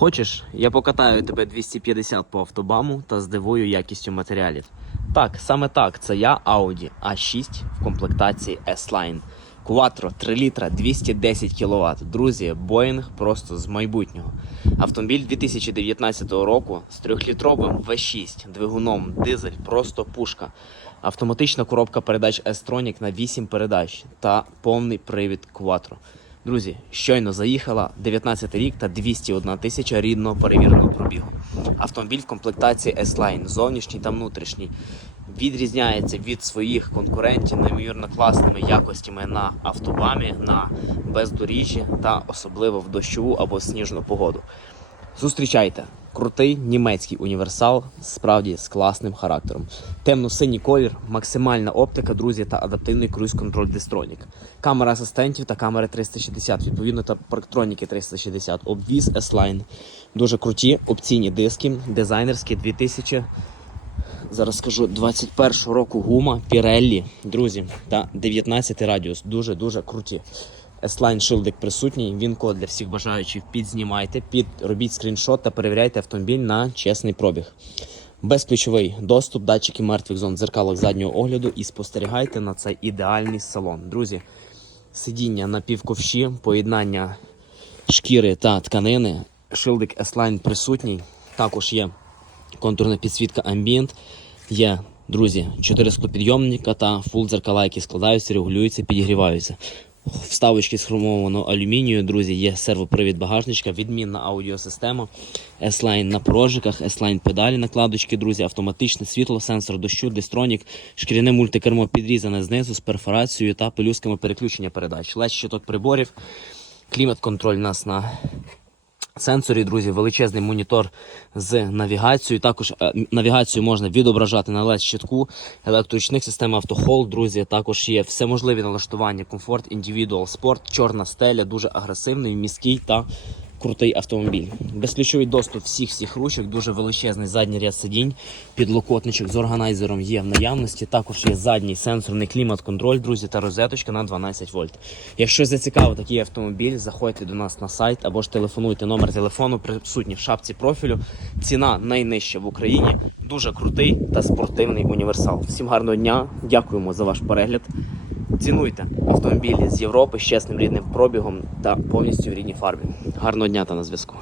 Хочеш, я покатаю тебе 250 по автобаму та здивую якістю матеріалів. Так, саме так, це я Audi A6 в комплектації S-Line. Quattro 3 літра 210 кВт. Друзі, Boeing просто з майбутнього. Автомобіль 2019 року з 3-літровим V6 двигуном дизель, просто пушка. Автоматична коробка передач S-Tronic на 8 передач та повний привід Quattro. Друзі, щойно заїхала 19 рік та 201 тисяча рідного перевіреного пробігу. Автомобіль в комплектації S-Line, зовнішній та внутрішній, відрізняється від своїх конкурентів неймовірно класними якостями на автобамі, на бездоріжжі та особливо в дощову або сніжну погоду. Зустрічайте крутий німецький універсал, справді з класним характером. Темно-синій колір, максимальна оптика, друзі, та адаптивний круїз-контроль Distronic. Камера асистентів та камери 360, відповідно, та парктроніки 360. Обвіз S-Line. Дуже круті опційні диски, дизайнерські 2000. Зараз скажу 21 року гума Pirelli, друзі, та 19 радіус. Дуже дуже круті. S-Line шилдик присутній. Він код для всіх бажаючих. Підзнімайте, під робіть скріншот та перевіряйте автомобіль на чесний пробіг. Безключовий доступ, датчики мертвих зон, дзеркалок заднього огляду і спостерігайте на цей ідеальний салон. Друзі, сидіння на півковші, поєднання шкіри та тканини. Шилдик S-Line присутній. Також є контурна підсвітка Ambient. Є, друзі, 4 склопідйомника та фул дзеркала, які складаються, регулюються, підігріваються. Вставочки з хромованого алюмінію, друзі, є сервопривід багажничка, відмінна аудіосистема, S-Line на порожиках, S-Line педалі накладочки, друзі, автоматичне світло, сенсор дощу, дистронік, шкіряне мультикермо підрізане знизу з перфорацією та пелюсками переключення передач. Ледь щиток приборів, клімат-контроль у нас на сенсорі, друзі, величезний монітор з навігацією. Також е, навігацію можна відображати на LED щитку, електроручник, систем автохол, друзі. Також є всеможливі налаштування, комфорт, індивідуал, спорт, чорна стеля, дуже агресивний, міський та крутий автомобіль. Безключовий доступ всіх всіх ручок, дуже величезний задній ряд сидінь, підлокотничок з органайзером є в наявності. Також є задній сенсорний клімат-контроль, друзі, та розеточка на 12 вольт. Якщо зацікавив такий автомобіль, заходьте до нас на сайт або ж телефонуйте. Номер телефону присутній в шапці профілю. Ціна найнижча в Україні. Дуже крутий та спортивний універсал. Всім гарного дня, дякуємо за ваш перегляд. Цінуйте автомобілі з Європи з чесним рідним пробігом та повністю в рідній фарбі. Гарного дня та на зв'язку.